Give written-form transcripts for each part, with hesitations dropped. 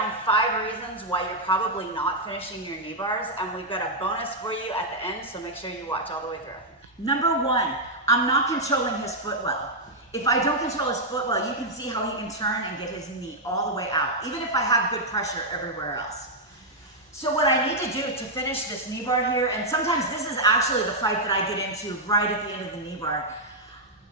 down 5 reasons why you're probably not finishing your knee bars, and we've got a bonus for you at the end, so make sure you watch all the way through. Number 1, I'm not controlling his foot well. If I don't control his foot well, you can see how he can turn and get his knee all the way out, even if I have good pressure everywhere else. So what I need to do to finish this knee bar here, and sometimes this is actually the fight that I get into right at the end of the knee bar.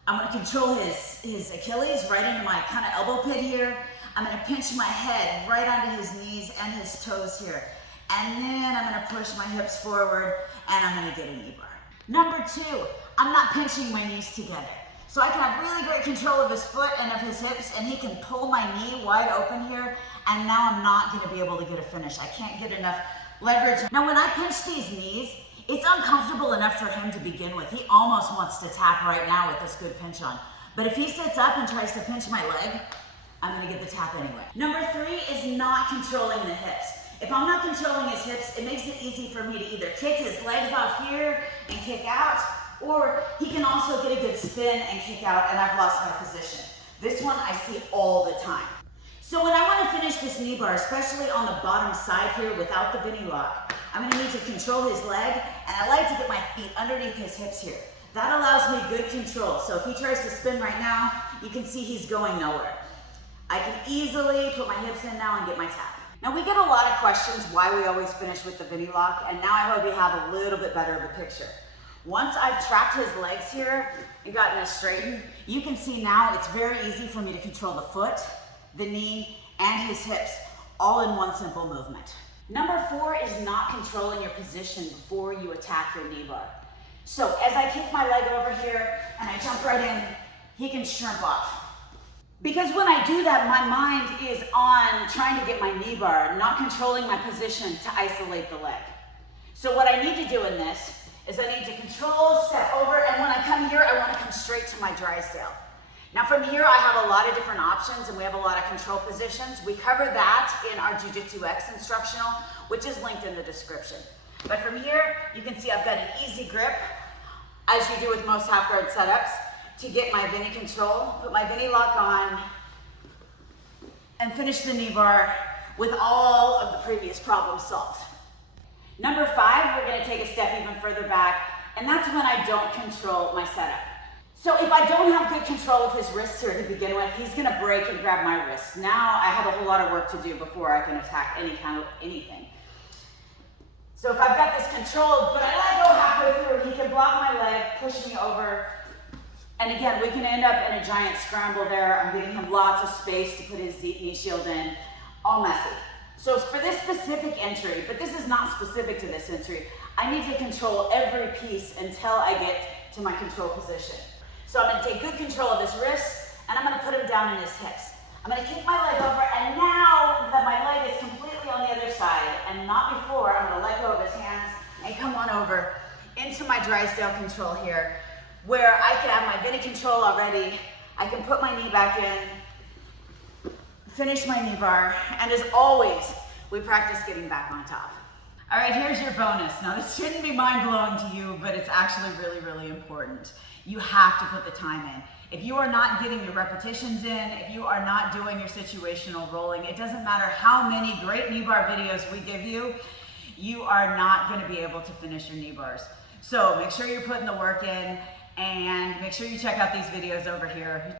I'm gonna control his Achilles right into my kind of elbow pit here. I'm gonna pinch my head right onto his knees and his toes here. And then I'm gonna push my hips forward and I'm gonna get a knee bar. Number 2, I'm not pinching my knees together. So I can have really great control of his foot and of his hips, and he can pull my knee wide open here, and now I'm not gonna be able to get a finish. I can't get enough leverage. Now when I pinch these knees, it's uncomfortable enough for him to begin with. He almost wants to tap right now with this good pinch on. But if he sits up and tries to pinch my leg, I'm gonna get the tap anyway. Number 3 is not controlling the hips. If I'm not controlling his hips, it makes it easy for me to either kick his legs off here and kick out, or he can also get a good spin and kick out, and I've lost my position. This one I see all the time. So when I want to finish this knee bar, especially on the bottom side here without the Bendy lock, I'm going to need to control his leg, and I like to get my feet underneath his hips here. That allows me good control. So if he tries to spin right now, you can see he's going nowhere. I can easily put my hips in now and get my tap. Now we get a lot of questions why we always finish with the Bendy lock, and now I hope we have a little bit better of a picture. Once I've trapped his legs here and gotten us straightened, you can see now it's very easy for me to control the foot, the knee, and his hips, all in one simple movement. Number 4 is not controlling your position before you attack your knee bar. So as I kick my leg over here and I jump right in, he can shrimp off. Because when I do that, my mind is on trying to get my knee bar, not controlling my position to isolate the leg. So what I need to do in this is I need to control, step over, and when I come here, I want to come straight to my Drysdale. Now from here, I have a lot of different options and we have a lot of control positions. We cover that in our Jiu Jitsu X instructional, which is linked in the description. But from here, you can see I've got an easy grip, as you do with most half guard setups, to get my Bendy control, put my Bendy lock on, and finish the knee bar with all of the previous problems solved. Number 5, we're gonna take a step even further back, and that's when I don't control my setup. So if I don't have good control of his wrists here to begin with, he's gonna break and grab my wrists. Now I have a whole lot of work to do before I can attack any kind of anything. So if I've got this controlled, but I let go halfway through, he can block my leg, push me over, and again, we can end up in a giant scramble there. I'm giving him lots of space to put his knee shield in, all messy. So for this specific entry, but this is not specific to this entry, I need to control every piece until I get to my control position. So I'm gonna take good control of his wrists, and I'm gonna put him down in his hips. I'm gonna kick my leg over, and now that my leg is completely on the other side, and not before, I'm gonna let go of his hands and come on over into my Drysdale control here, where I can have my Bendy control already. I can put my knee back in, finish my knee bar, and as always, we practice getting back on top. All right, here's your bonus. Now this shouldn't be mind-blowing to you, but it's actually really, really important. You have to put the time in. If you are not getting your repetitions in, if you are not doing your situational rolling, it doesn't matter how many great knee bar videos we give you, you are not gonna be able to finish your knee bars. So make sure you're putting the work in, and make sure you check out these videos over here.